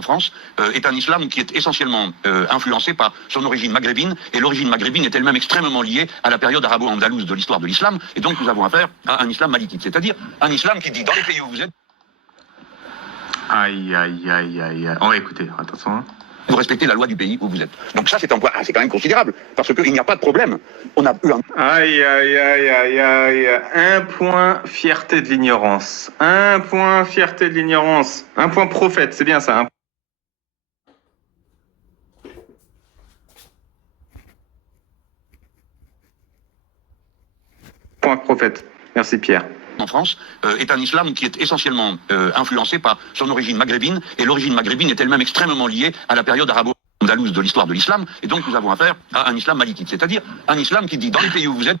en France est un islam qui est essentiellement influencé par son origine maghrébine, et l'origine maghrébine est elle-même extrêmement liée à la période arabo-andalouse de l'histoire de l'islam, et donc nous avons affaire à un islam malikite, c'est-à-dire un islam qui dit dans les pays où vous êtes... Aïe, aïe, aïe, aïe, aïe. On va écouter, attention. Vous respectez la loi du pays où vous êtes. Donc ça, c'est un point, c'est quand même considérable, parce qu'il n'y a pas de problème. On a eu un... Aïe, aïe, aïe, aïe, aïe. Un point fierté de l'ignorance. Un point fierté de l'ignorance. Un point prophète, c'est bien ça. Point prophète. Merci Pierre. En France, est un islam qui est essentiellement influencé par son origine maghrébine, et l'origine maghrébine est elle-même extrêmement liée à la période arabo-andalouse de l'histoire de l'islam, et donc nous avons affaire à un islam malikite, c'est-à-dire un islam qui dit dans les pays où vous êtes...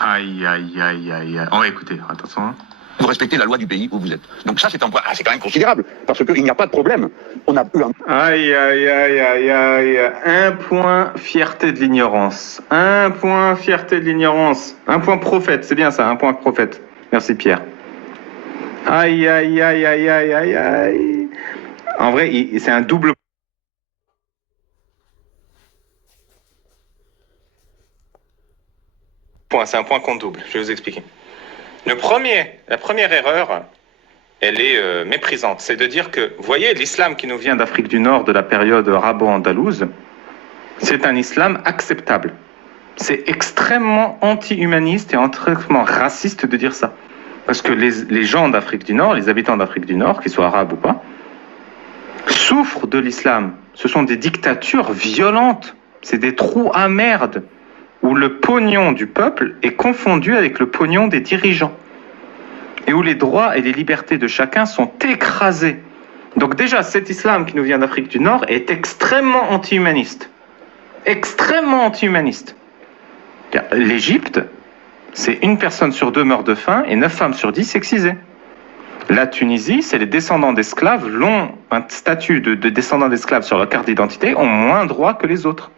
Aïe, aïe, aïe, aïe, aïe. On va écouter, attention. Vous respectez la loi du pays où vous êtes. Donc ça, c'est un point, c'est quand même considérable, parce qu'il n'y a pas de problème. On a eu un... Aïe, aïe, aïe, aïe, aïe. Un point fierté de l'ignorance. Un point fierté de l'ignorance. Un point prophète, c'est bien ça, un point prophète. Merci Pierre. Aïe, aïe, aïe, aïe, aïe, aïe, aïe. En vrai, c'est un double point. C'est un point qu'on double. Je vais vous expliquer. La première erreur, elle est méprisante. C'est de dire que, vous voyez, l'islam qui nous vient d'Afrique du Nord de la période arabo-andalouse, c'est un islam acceptable. C'est extrêmement anti-humaniste et extrêmement raciste de dire ça. Parce que les gens d'Afrique du Nord, les habitants d'Afrique du Nord, qu'ils soient arabes ou pas, souffrent de l'islam. Ce sont des dictatures violentes. C'est des trous à merde où le pognon du peuple est confondu avec le pognon des dirigeants, et où les droits et les libertés de chacun sont écrasés. Donc déjà, cet islam qui nous vient d'Afrique du Nord est extrêmement anti-humaniste. Extrêmement anti-humaniste. L'Égypte, c'est 1 personne sur 2 meurt de faim et 9 femmes sur 10 sexisées. La Tunisie, c'est les descendants d'esclaves, l'ont un statut de descendants d'esclaves sur leur carte d'identité, ont moins droit que les autres.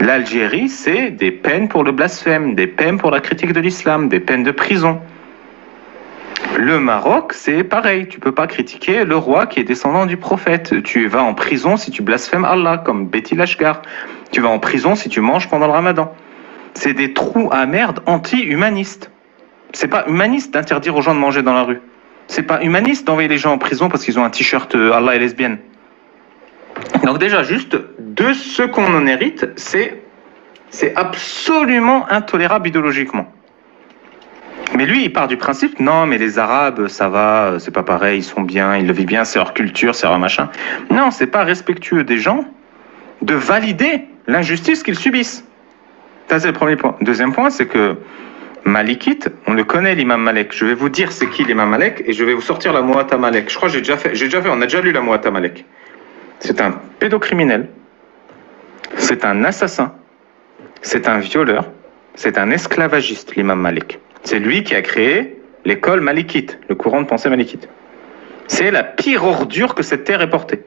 L'Algérie, c'est des peines pour le blasphème, des peines pour la critique de l'islam, des peines de prison. Le Maroc, c'est pareil. Tu peux pas critiquer le roi qui est descendant du prophète. Tu vas en prison si tu blasphèmes Allah, comme Betty Lashkar. Tu vas en prison si tu manges pendant le ramadan. C'est des trous à merde anti-humanistes. C'est pas humaniste d'interdire aux gens de manger dans la rue. C'est pas humaniste d'envoyer les gens en prison parce qu'ils ont un t-shirt Allah est lesbienne. Donc déjà, juste de ce qu'on en hérite, c'est absolument intolérable idéologiquement. Mais lui, il part du principe, non, mais les Arabes, ça va, c'est pas pareil, ils sont bien, ils le vivent bien, c'est leur culture, c'est leur machin. Non, c'est pas respectueux des gens de valider l'injustice qu'ils subissent. Ça, c'est le premier point. Deuxième point, c'est que Malikite, on le connaît, l'imam Malek. Je vais vous dire c'est qui l'imam Malek et je vais vous sortir la Muwatta Malek. Je crois que j'ai déjà fait, on a déjà lu la Muwatta Malek. C'est un pédocriminel, c'est un assassin, c'est un violeur, c'est un esclavagiste, l'imam Malik. C'est lui qui a créé l'école malikite, le courant de pensée malikite. C'est la pire ordure que cette terre ait portée.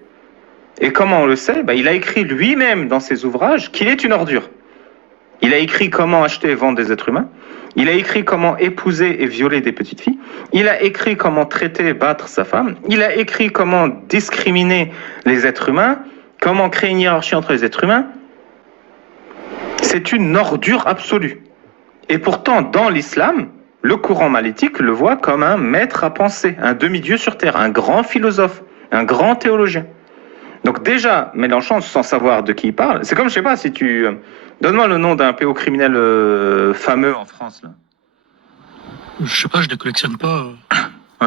Et comment on le sait ? Il a écrit lui-même dans ses ouvrages qu'il est une ordure. Il a écrit comment acheter et vendre des êtres humains. Il a écrit comment épouser et violer des petites filles. Il a écrit comment traiter et battre sa femme. Il a écrit comment discriminer les êtres humains, comment créer une hiérarchie entre les êtres humains. C'est une ordure absolue. Et pourtant, dans l'islam, le courant malétique le voit comme un maître à penser, un demi-dieu sur terre, un grand philosophe, un grand théologien. Donc déjà, Mélenchon, sans savoir de qui il parle, c'est comme, je sais pas, si tu... Donne-moi le nom d'un PO-criminel fameux en France, là. Je sais pas, je ne les collectionne pas.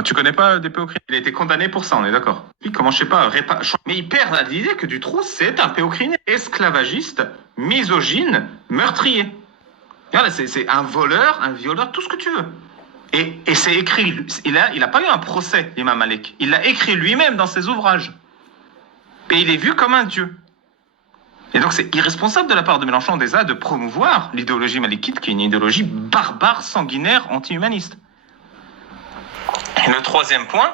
Tu connais pas des PO-criminels ? Il a été condamné pour ça, on est d'accord. Puis comment, je sais pas, mais il perd l'idée que Dutroux, c'est un PO-criminel. Esclavagiste, misogyne, meurtrier. Regarde, c'est un voleur, un violeur, tout ce que tu veux. Et c'est écrit, il a pas eu un procès, l'imam Malek. Il l'a écrit lui-même dans ses ouvrages. Et il est vu comme un dieu. Et donc c'est irresponsable de la part de Mélenchon déjà de promouvoir l'idéologie malikite, qui est une idéologie barbare, sanguinaire, anti-humaniste. Et le troisième point,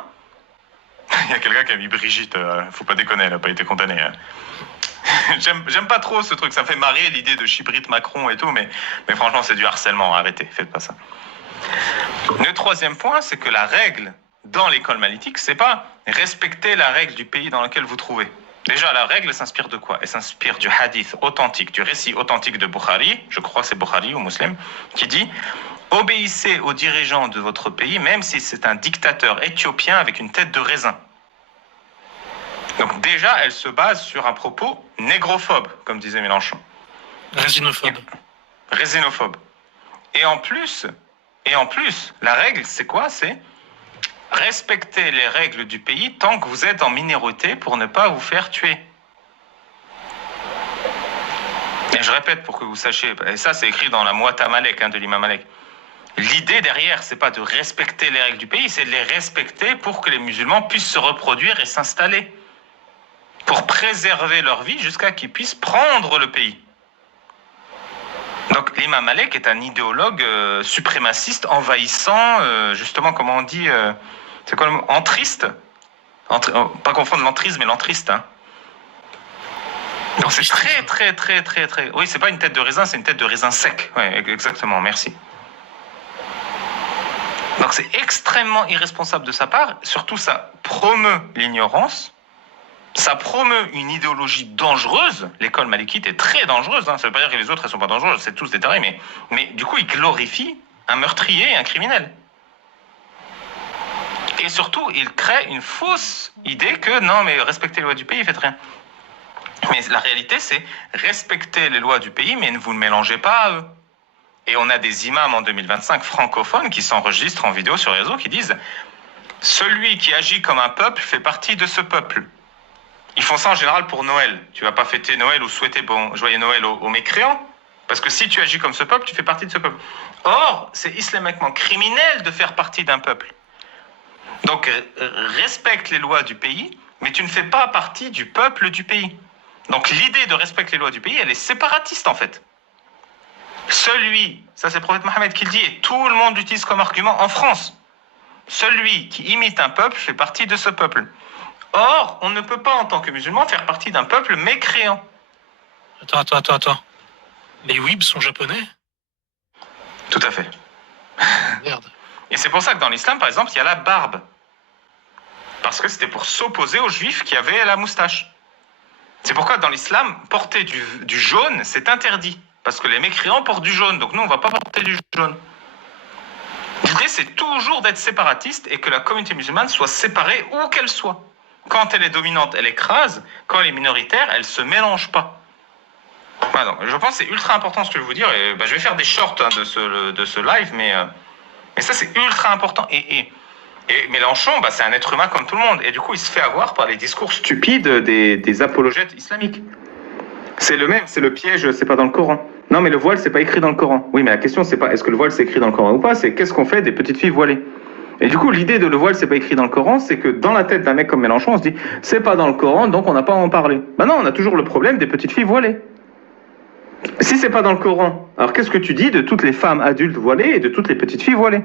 il y a quelqu'un qui a mis Brigitte, faut pas déconner, elle n'a pas été condamnée. J'aime pas trop ce truc, ça fait marrer l'idée de Chyprite Macron et tout, mais franchement c'est du harcèlement, arrêtez, faites pas ça. Le troisième point, c'est que la règle dans l'école malikique, c'est pas respecter la règle du pays dans lequel vous trouvez. Déjà, la règle, elle s'inspire de quoi? Elle s'inspire du hadith authentique, du récit authentique de Bukhari, je crois que c'est Bukhari ou Muslim, qui dit « Obéissez aux dirigeants de votre pays, même si c'est un dictateur éthiopien avec une tête de raisin. » Donc déjà, elle se base sur un propos négrophobe, comme disait Mélenchon. Résinophobe. Résinophobe. Et en plus, la règle, c'est quoi? C'est respecter les règles du pays tant que vous êtes en minorité pour ne pas vous faire tuer. Et je répète pour que vous sachiez, et ça c'est écrit dans la Muwatta Malek de l'imam Malek. L'idée derrière, c'est pas de respecter les règles du pays, c'est de les respecter pour que les musulmans puissent se reproduire et s'installer. Pour préserver leur vie jusqu'à qu'ils puissent prendre le pays. Donc l'imam Malek est un idéologue suprémaciste, envahissant, justement, comment on dit, c'est quoi le mot? Entriste. Pas confondre l'entrisme et l'entriste. Hein. Donc c'est très... Oui, c'est pas une tête de raisin, c'est une tête de raisin sec. Oui, exactement, merci. Donc c'est extrêmement irresponsable de sa part, surtout ça promeut l'ignorance. Ça promeut une idéologie dangereuse. L'école malikite est très dangereuse. Hein. Ça ne veut pas dire que les autres ne sont pas dangereuses, c'est tous des tarés, mais du coup, il glorifie un meurtrier et un criminel. Et surtout, il crée une fausse idée que non, mais respectez les lois du pays, faites rien. Mais la réalité, c'est respecter les lois du pays, mais vous ne mélangez pas à eux. Et on a des imams en 2025 francophones qui s'enregistrent en vidéo sur les réseaux qui disent « Celui qui agit comme un peuple fait partie de ce peuple ». Ils font ça en général pour Noël. Tu vas pas fêter Noël ou souhaiter joyeux Noël aux mécréants. Parce que si tu agis comme ce peuple, tu fais partie de ce peuple. Or, c'est islamiquement criminel de faire partie d'un peuple. Donc, respecte les lois du pays, mais tu ne fais pas partie du peuple du pays. Donc, l'idée de respecter les lois du pays, elle est séparatiste en fait. Ça c'est le prophète Mohammed qui le dit, et tout le monde l'utilise comme argument en France. Celui qui imite un peuple fait partie de ce peuple. Or, on ne peut pas, en tant que musulman, faire partie d'un peuple mécréant. Attends. Les Weebs sont japonais? Tout à fait. Merde. Et c'est pour ça que dans l'islam, par exemple, il y a la barbe. Parce que c'était pour s'opposer aux juifs qui avaient la moustache. C'est pourquoi dans l'islam, porter du jaune, c'est interdit. Parce que les mécréants portent du jaune. Donc nous, on ne va pas porter du jaune. L'idée, c'est toujours d'être séparatiste et que la communauté musulmane soit séparée où qu'elle soit. Quand elle est dominante, elle écrase. Quand elle est minoritaire, elle ne se mélange pas. Voilà, donc, je pense que c'est ultra important ce que je vais vous dire. Et, je vais faire des shorts de ce live, mais ça, c'est ultra important. Et Mélenchon, c'est un être humain comme tout le monde. Et du coup, il se fait avoir par les discours stupides des apologètes islamiques. C'est le piège, c'est pas dans le Coran. Non, mais le voile, c'est pas écrit dans le Coran. Oui, mais la question, c'est pas est-ce que le voile, c'est écrit dans le Coran ou pas, c'est qu'est-ce qu'on fait des petites filles voilées. Et du coup, l'idée de le voile, c'est pas écrit dans le Coran, c'est que dans la tête d'un mec comme Mélenchon, on se dit, c'est pas dans le Coran, donc on n'a pas à en parler. Non, on a toujours le problème des petites filles voilées. Si c'est pas dans le Coran, alors qu'est-ce que tu dis de toutes les femmes adultes voilées et de toutes les petites filles voilées?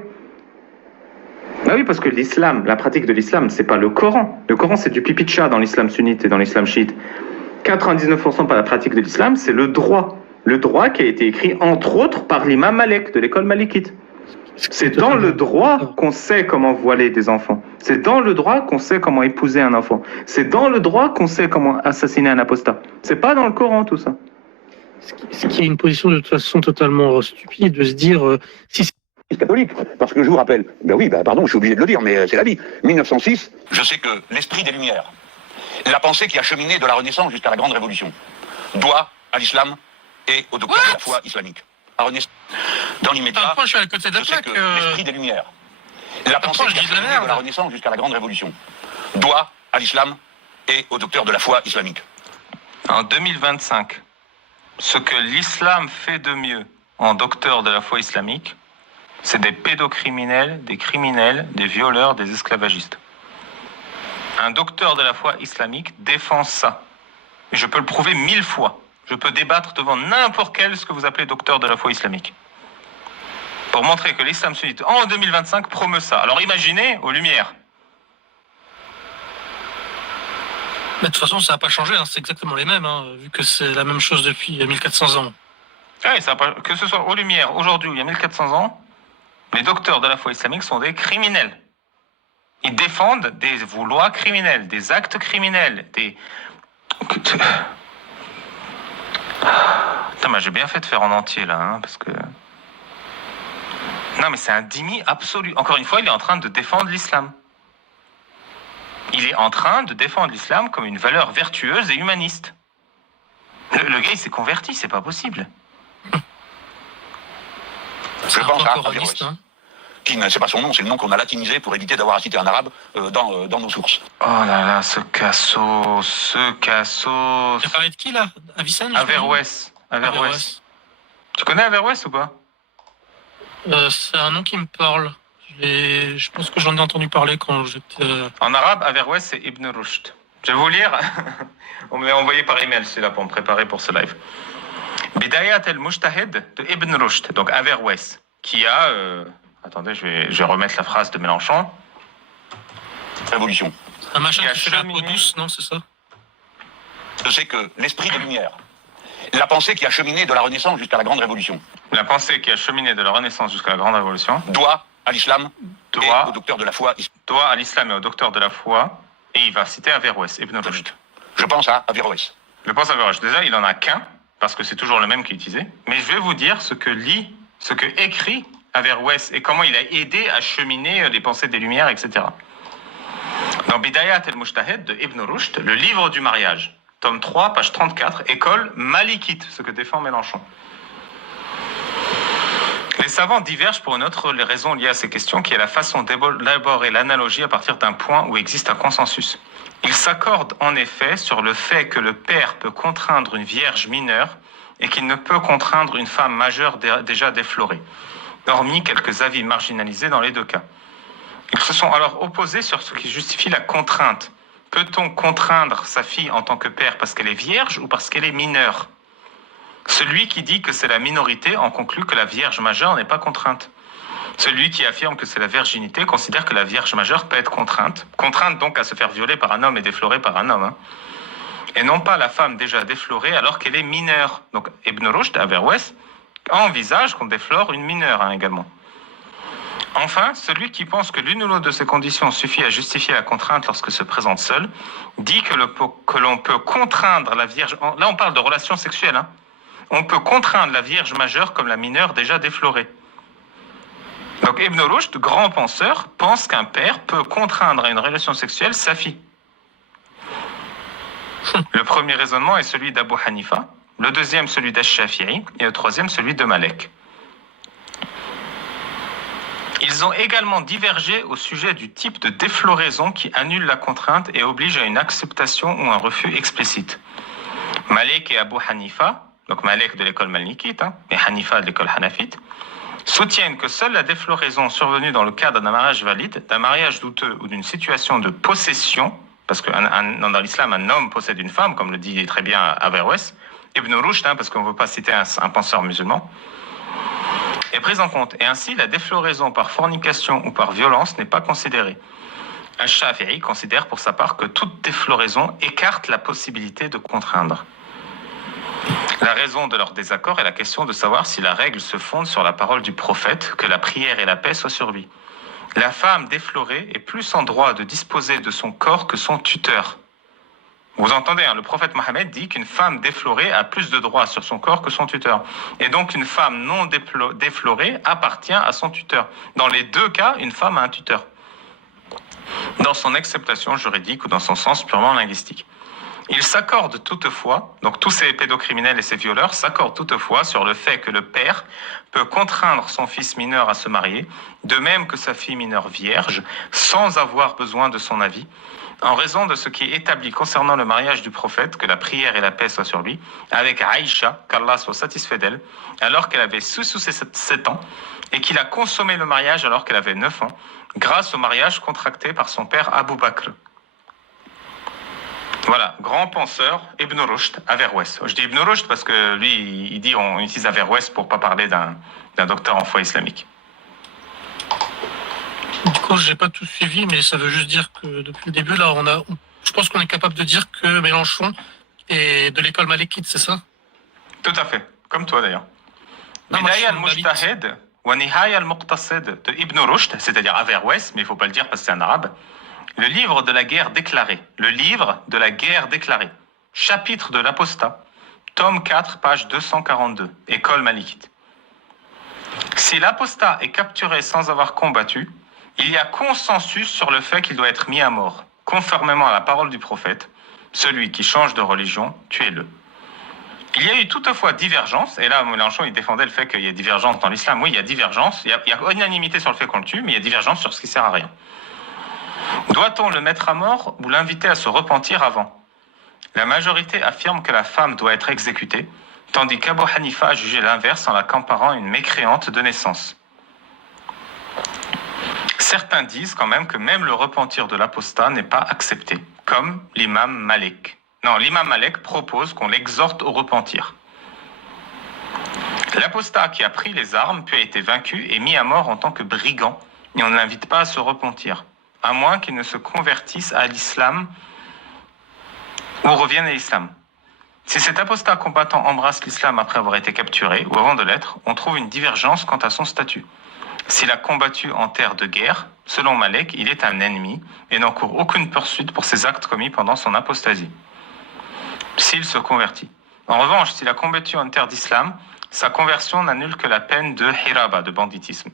Oui, parce que l'islam, la pratique de l'islam, c'est pas le Coran. Le Coran, c'est du pipi de chat dans l'islam sunnite et dans l'islam chiite. 99% par la pratique de l'islam, c'est le droit. Le droit qui a été écrit, entre autres, par l'imam Malek de l'école malikite. C'est dans le droit qu'on sait comment voiler des enfants. C'est dans le droit qu'on sait comment épouser un enfant. C'est dans le droit qu'on sait comment assassiner un apostat. C'est pas dans le Coran, tout ça. Ce qui est une position de toute façon totalement stupide de se dire si c'est catholique, parce que je vous rappelle, pardon, je suis obligé de le dire, mais c'est la vie. 1906, je sais que l'esprit des Lumières, la pensée qui a cheminé de la Renaissance jusqu'à la Grande Révolution, doit à l'islam et au docteur de la foi islamique. Dans l'immédiat, je sais que l'esprit des Lumières, la pensée qui a cheminé de la Renaissance jusqu'à la Grande Révolution, doit à l'islam et au docteur de la foi islamique. En 2025, ce que l'islam fait de mieux en docteur de la foi islamique, c'est des pédocriminels, des criminels, des violeurs, des esclavagistes. Un docteur de la foi islamique défend ça. Et je peux le prouver 1000 fois. Je peux débattre devant n'importe quel ce que vous appelez docteur de la foi islamique. Pour montrer que l'islam sunnite en 2025 promeut ça. Alors imaginez aux Lumières. Mais de toute façon, ça n'a pas changé, c'est exactement les mêmes, vu que c'est la même chose depuis 1400 ans. Oui, que ce soit aux Lumières, aujourd'hui ou il y a 1400 ans, les docteurs de la foi islamique sont des criminels. Ils défendent vos lois criminelles, des actes criminels, des... Putain, j'ai bien fait de faire en entier là, hein, parce que... Non, mais c'est un dhimmi absolu. Encore une fois, il est en train de défendre l'islam. Il est en train de défendre l'islam comme une valeur vertueuse et humaniste. Le gars, il s'est converti, c'est pas possible. Je pense à coroniste, Averroès, hein. c'est pas son nom, c'est le nom qu'on a latinisé pour éviter d'avoir à citer un arabe dans nos sources. Oh là là, ce Cassos. Tu as parlé de qui là? Avicenne? Averroès. Tu connais Averroès ou pas? C'est un nom qui me parle. Je pense que j'en ai entendu parler quand j'étais... En arabe, Averroès, c'est Ibn Rushd. Je vais vous lire. On me l'a envoyé par email, celui-là, pour me préparer pour ce live. Bidayat al-Mujtahid de Ibn Rushd, donc Averroès, qui a... Attendez, je vais remettre la phrase de Mélenchon. Révolution. Un machin Il y a qui fait la peau cheminé. douce, non, c'est ça? C'est que l'esprit des Lumières, la pensée qui a cheminé de la Renaissance jusqu'à la Grande Révolution, La pensée qui a cheminé de la Renaissance jusqu'à la Grande Révolution doit à l'islam et doit, au docteur de la foi. doit à l'islam et au docteur de la foi, et il va citer Averroès, Ibn Rushd. Je pense à Averroès. Je pense à Averroès. Déjà, il en a qu'un, parce que c'est toujours le même qui est utilisé. Mais je vais vous dire ce que écrit Averroès et comment il a aidé à cheminer les pensées des Lumières, etc. Dans Bidayat al-Mujtahid de Ibn Rushd, le livre du mariage, tome 3, page 34, école malikite, ce que défend Mélenchon. Les savants divergent pour une autre raison liée à ces questions, qui est la façon d'élaborer l'analogie à partir d'un point où existe un consensus. Ils s'accordent en effet sur le fait que le père peut contraindre une vierge mineure et qu'il ne peut contraindre une femme majeure déjà déflorée, hormis quelques avis marginalisés dans les deux cas. Ils se sont alors opposés sur ce qui justifie la contrainte. Peut-on contraindre sa fille en tant que père parce qu'elle est vierge ou parce qu'elle est mineure? Celui qui dit que c'est la minorité en conclut que la vierge majeure n'est pas contrainte. Celui qui affirme que c'est la virginité considère que la vierge majeure peut être contrainte. Contrainte donc à se faire violer par un homme et déflorée par un homme. Et non pas la femme déjà déflorée alors qu'elle est mineure. Donc Ibn Rushd, Averroès, envisage qu'on déflore une mineure également. Enfin, celui qui pense que l'une ou l'autre de ces conditions suffit à justifier la contrainte lorsque se présente seule, dit que l'on peut contraindre la vierge... Là, on parle de relations sexuelles. On peut contraindre la vierge majeure comme la mineure déjà déflorée. Donc Ibn Rushd, grand penseur, pense qu'un père peut contraindre à une relation sexuelle sa fille. Le premier raisonnement est celui d'Abu Hanifa, le deuxième celui d'Ash-Shafi'i et le troisième celui de Malek. Ils ont également divergé au sujet du type de défloraison qui annule la contrainte et oblige à une acceptation ou un refus explicite. Malek et Abu Hanifa, donc Malek de l'école malikite et Hanifa de l'école hanafite, soutiennent que seule la défloraison survenue dans le cadre d'un mariage valide, d'un mariage douteux ou d'une situation de possession, parce que dans l'islam, un homme possède une femme, comme le dit très bien Averroès, Ibn Rushd, parce qu'on ne veut pas citer un penseur musulman, est prise en compte. Et ainsi, la défloraison par fornication ou par violence n'est pas considérée. Ash-Shafi'i considère pour sa part que toute défloraison écarte la possibilité de contraindre. La raison de leur désaccord est la question de savoir si la règle se fonde sur la parole du prophète, que la prière et la paix soient sur lui. La femme déflorée est plus en droit de disposer de son corps que son tuteur. Vous entendez, le prophète Mohammed dit qu'une femme déflorée a plus de droits sur son corps que son tuteur. Et donc une femme non déflorée appartient à son tuteur. Dans les deux cas, une femme a un tuteur. Dans son acceptation juridique ou dans son sens purement linguistique. Ils s'accordent toutefois, donc tous ces pédocriminels et ces violeurs s'accordent toutefois sur le fait que le père peut contraindre son fils mineur à se marier, de même que sa fille mineure vierge, sans avoir besoin de son avis, en raison de ce qui est établi concernant le mariage du prophète, que la prière et la paix soient sur lui, avec Aïcha, qu'Allah soit satisfait d'elle, alors qu'elle avait sous ses 7 ans, et qu'il a consommé le mariage alors qu'elle avait 9 ans, grâce au mariage contracté par son père Abu Bakr. Voilà, grand penseur, Ibn Rushd, Averroès. Je dis Ibn Rushd parce que lui, il dit on utilise Averroès pour pas parler d'un docteur en foi islamique. Du coup, j'ai pas tout suivi, mais ça veut juste dire que depuis le début, là, je pense qu'on est capable de dire que Mélenchon est de l'école malékite, c'est ça? Tout à fait, comme toi d'ailleurs. Non, moi, je Bidaya suis al-Mujtahid, wa Nihaya al-Muqtasid de Ibn Rushd, c'est-à-dire Averroès, mais il ne faut pas le dire parce que c'est un arabe, le livre de la guerre déclarée, le livre de la guerre déclarée, chapitre de l'apostat, tome 4, page 242, école malikite. Si l'apostat est capturé sans avoir combattu, il y a consensus sur le fait qu'il doit être mis à mort, conformément à la parole du prophète. Celui qui change de religion, tuez-le. Il y a eu toutefois divergence, et là Mélenchon il défendait le fait qu'il y ait divergence dans l'islam. Oui, il y a divergence, il y a unanimité sur le fait qu'on le tue, mais il y a divergence sur ce qui sert à rien. Doit-on le mettre à mort ou l'inviter à se repentir avant? La majorité affirme que la femme doit être exécutée, tandis qu'Abu Hanifa a jugé l'inverse en la comparant à une mécréante de naissance. Certains disent quand même que même le repentir de l'apostat n'est pas accepté, comme l'imam Malik. Non, l'imam Malik propose qu'on l'exhorte au repentir. L'apostat qui a pris les armes puis a été vaincu et mis à mort en tant que brigand, et on ne l'invite pas à se repentir, à moins qu'il ne se convertisse à l'islam ou revienne à l'islam. Si cet apostat combattant embrasse l'islam après avoir été capturé ou avant de l'être, on trouve une divergence quant à son statut. S'il a combattu en terre de guerre, selon Malek, il est un ennemi et n'encourt aucune poursuite pour ses actes commis pendant son apostasie. S'il se convertit. En revanche, s'il a combattu en terre d'islam, sa conversion n'annule que la peine de hiraba, de banditisme.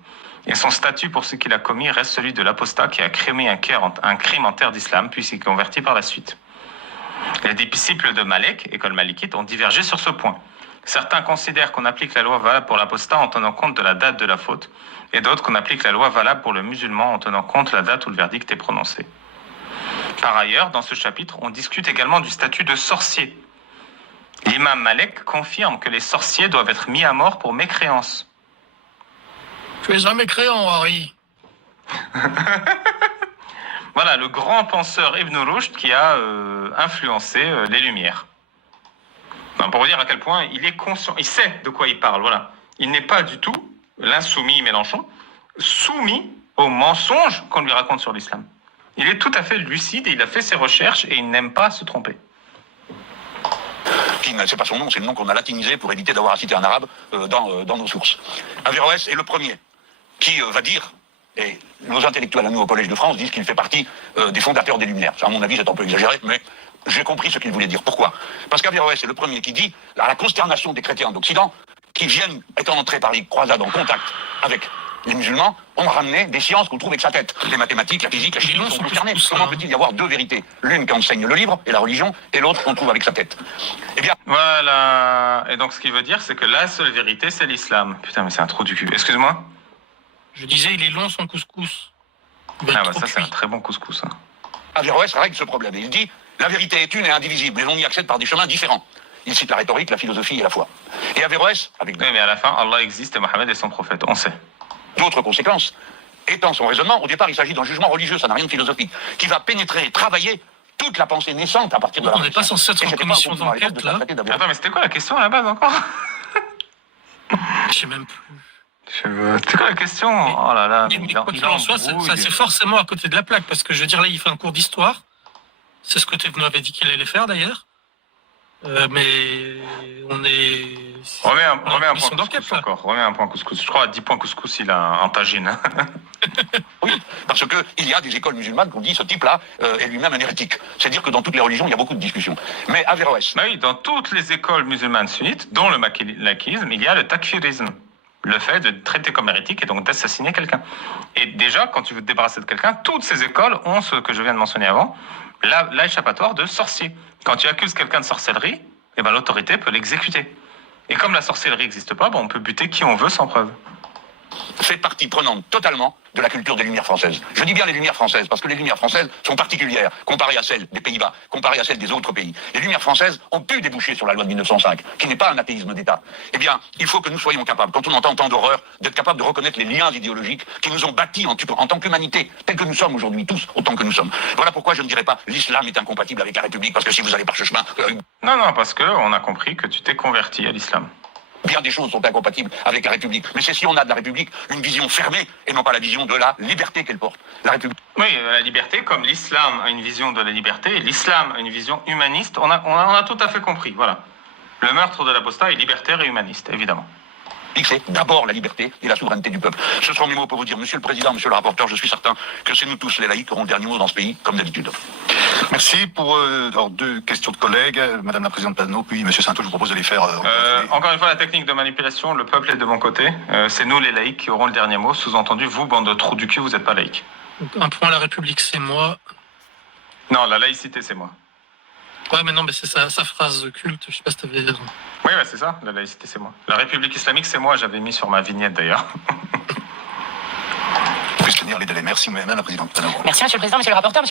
Et son statut pour ce qu'il a commis reste celui de l'apostat qui a commis un crime en terre d'islam, puis s'est converti par la suite. Les disciples de Malek, école malikite, ont divergé sur ce point. Certains considèrent qu'on applique la loi valable pour l'apostat en tenant compte de la date de la faute, et d'autres qu'on applique la loi valable pour le musulman en tenant compte de la date où le verdict est prononcé. Par ailleurs, dans ce chapitre, on discute également du statut de sorcier. L'imam Malek confirme que les sorciers doivent être mis à mort pour mécréance. Tu es un mécréant, Harry. Voilà, le grand penseur Ibn Rushd qui a influencé les Lumières. Non, pour vous dire à quel point il est conscient, il sait de quoi il parle, voilà. Il n'est pas du tout, l'insoumis Mélenchon, soumis aux mensonges qu'on lui raconte sur l'islam. Il est tout à fait lucide et il a fait ses recherches et il n'aime pas se tromper. C'est pas son nom, c'est le nom qu'on a latinisé pour éviter d'avoir à citer un arabe dans nos sources. Averroès est le premier qui va dire, et nos intellectuels à nous au Collège de France disent qu'il fait partie des fondateurs des Lumières. Ça, à mon avis, c'est un peu exagéré, mais j'ai compris ce qu'il voulait dire. Pourquoi? Parce qu'Averroès est le premier qui dit, à la consternation des chrétiens d'Occident, qui viennent, étant entrés par les croisades en contact avec les musulmans, ont ramené des sciences qu'on trouve avec sa tête. Les mathématiques, la physique, la chimie sont concernées. Comment peut-il y avoir deux vérités? L'une qu'enseigne le livre et la religion, et l'autre qu'on trouve avec sa tête. Eh bien... Voilà. Et donc ce qu'il veut dire, c'est que la seule vérité, c'est l'islam. Putain, mais c'est un trou du cul. Excuse-moi. Je disais, il est long son couscous. Ah bah ça, c'est un très bon couscous. Hein. Averroès règle ce problème. Et il dit, la vérité est une et indivisible, mais on y accède par des chemins différents. Il cite la rhétorique, la philosophie et la foi. Et Averroès, avec... Oui, mais à la fin, Allah existe et Mohammed est son prophète, on sait. D'autres conséquences, étant son raisonnement, au départ il s'agit d'un jugement religieux, ça n'a rien de philosophique, qui va pénétrer et travailler toute la pensée naissante à partir de la On n'est pas censé être en commission d'enquête là. Attends, mais c'était quoi la question à la base encore? Je sais même plus. C'était quoi la question? Oh là là, mais quoi qu'il en soit, ça c'est forcément à côté de la plaque, parce que je veux dire là, il fait un cours d'histoire. C'est ce que tu nous avais dit qu'il allait faire d'ailleurs. Mais on est... Remets un point couscous encore. Remets un point couscous. Je crois à 10 points couscous, il a un tagine. Oui, parce qu'il y a des écoles musulmanes qu'on dit ce type-là est lui-même un hérétique. C'est-à-dire que dans toutes les religions, il y a beaucoup de discussions. Mais Averroès... Bah oui, dans toutes les écoles musulmanes sunnites, dont le malikisme, il y a le takfirisme. Le fait de traiter comme hérétique et donc d'assassiner quelqu'un. Et déjà, quand tu veux te débarrasser de quelqu'un, toutes ces écoles ont ce que je viens de mentionner avant, l'échappatoire de sorcier. Quand tu accuses quelqu'un de sorcellerie, eh ben, l'autorité peut l'exécuter. Et comme la sorcellerie n'existe pas, on peut buter qui on veut sans preuve. Fait partie prenante totalement de la culture des Lumières françaises. Je dis bien les Lumières françaises, parce que les Lumières françaises sont particulières, comparées à celles des Pays-Bas, comparées à celles des autres pays. Les Lumières françaises ont pu déboucher sur la loi de 1905, qui n'est pas un athéisme d'État. Eh bien, il faut que nous soyons capables, quand on entend tant d'horreur, d'être capables de reconnaître les liens idéologiques qui nous ont bâtis en tant qu'humanité, tels que nous sommes aujourd'hui, tous autant que nous sommes. Voilà pourquoi je ne dirais pas l'islam est incompatible avec la République, parce que si vous allez par ce chemin... Non, parce qu'on a compris que tu t'es converti à l'islam. Bien des choses sont incompatibles avec la République. Mais c'est si on a de la République une vision fermée et non pas la vision de la liberté qu'elle porte. La République... Oui, la liberté, comme l'islam a une vision de la liberté, et l'islam a une vision humaniste, on a tout à fait compris, voilà. Le meurtre de l'apostat est libertaire et humaniste, évidemment. République, c'est d'abord la liberté et la souveraineté du peuple. Ce seront mes mots pour vous dire, Monsieur le Président, Monsieur le rapporteur, je suis certain que c'est nous tous, les laïcs, qui auront le dernier mot dans ce pays, comme d'habitude. Merci pour alors, 2 questions de collègues. Madame la Présidente Panot, puis Monsieur Sainteau, je vous propose de les faire. Encore une fois, la technique de manipulation, le peuple est de mon côté. C'est nous, les laïcs, qui aurons le dernier mot. Sous-entendu, vous, bande de trous du cul, vous n'êtes pas laïcs. Donc, un point, la République, c'est moi. Non, la laïcité, c'est moi. Ouais, mais non, mais c'est sa phrase culte, je sais pas si t'avais... Oui, c'est ça, la laïcité, c'est moi. La République islamique, c'est moi, j'avais mis sur ma vignette d'ailleurs. Plus tenir les délais. Merci, Madame la Présidente Panot. Merci, Monsieur le Président, Monsieur le rapporteur.